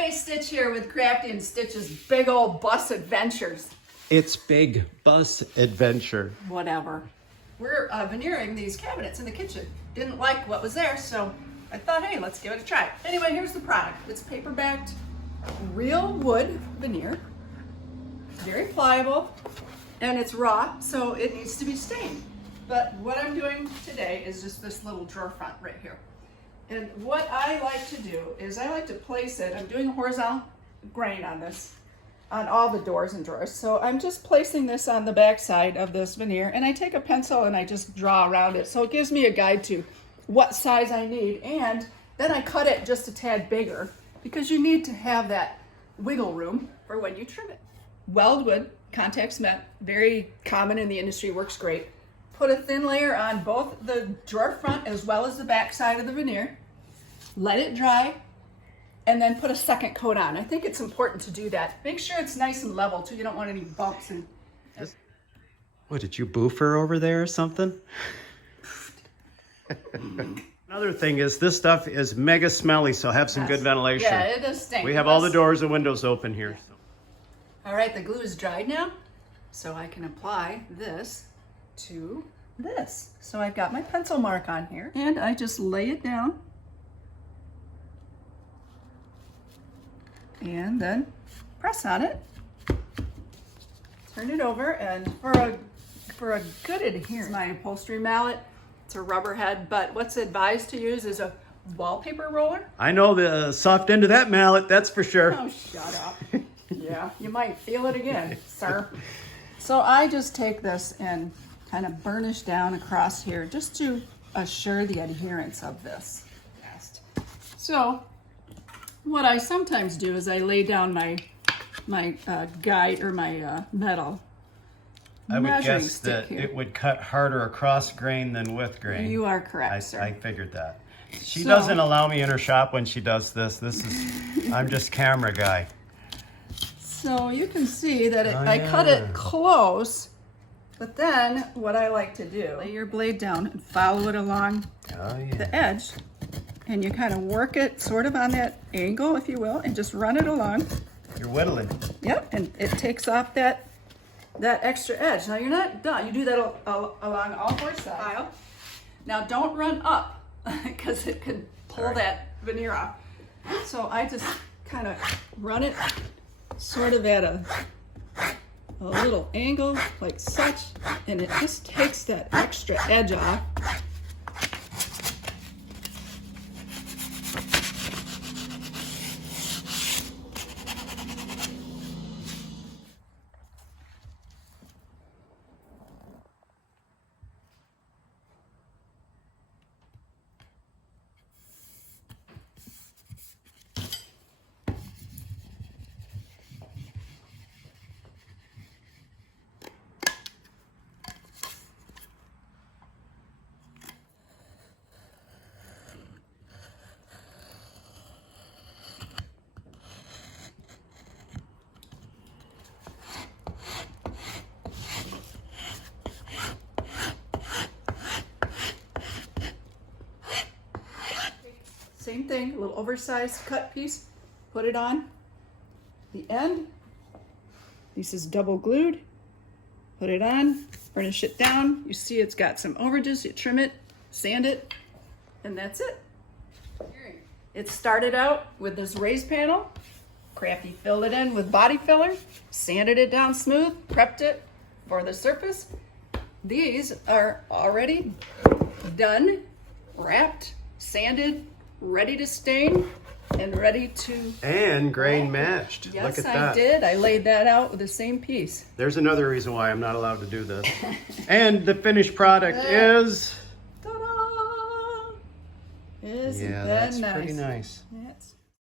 Hey, Stitch here with Crafty and Stitch's big old bus adventures. It's big bus adventure. Whatever. We're veneering these cabinets in the kitchen. Didn't like what was there, so I thought, hey, let's give it a try. Anyway, here's the product. It's paper-backed, real wood veneer. Very pliable, and it's raw, so it needs to be stained. But what I'm doing today is just this little drawer front right here. And what I like to do is I like to place it, I'm doing a horizontal grain on this, on all the doors and drawers. So I'm just placing this on the back side of this veneer, and I take a pencil and I just draw around it. So it gives me a guide to what size I need, and then I cut it just a tad bigger because you need to have that wiggle room for when you trim it. Weldwood contact cement, very common in the industry, works great. Put a thin layer on both the drawer front as well as the back side of the veneer. Let it dry, and then put a second coat on. I think it's important to do that. Make sure it's nice and level too. You don't want any bumps. What, did you boofer over there or something? Another thing is this stuff is mega smelly, so have some good ventilation. Yeah, it does stink. We have all the doors and windows open here. So. All right, the glue is dried now, so I can apply this to this. So I've got my pencil mark on here, and I just lay it down. And then press on it, turn it over, and for a good adherence, my upholstery mallet, it's a rubber head, but what's advised to use is a wallpaper roller. I know the soft end of that mallet, that's for sure. Oh, shut up. Yeah, you might feel it again, sir. So I just take this and kind of burnish down across here just to assure the adherence of this. So what I sometimes do is I lay down my guide or my metal I would measuring guess stick that here. it would cut harder across grain than with grain. You are correct, sir. I figured that. She So- doesn't allow me in her shop when she does this. I'm just camera guy. So you can see that I yeah. cut it close, but then what I like to do, lay your blade down and follow it along Oh yeah. the edge, and you kind of work it sort of on that angle, if you will, and just run it along. You're whittling. Yep, and it takes off that extra edge. Now you're not done. You do that along all four sides. Now don't run up because it could pull that veneer off. So I just kind of run it sort of at a little angle like such, and it just takes that extra edge off. Same thing, a little oversized cut piece, put it on the end. This is double glued. Put it on, burnish it down. You see it's got some overages, you trim it, sand it, and that's it. It started out with this raised panel. Crafty filled it in with body filler, sanded it down smooth, prepped it for the surface. These are already done, wrapped, sanded, ready to stain, and ready to... And grain matched. Yes, Look at I that. did. I laid that out with the same piece. There's another reason why I'm not allowed to do this. And the finished product is... Ta-da! Isn't Yeah, that that's nice? pretty nice. That's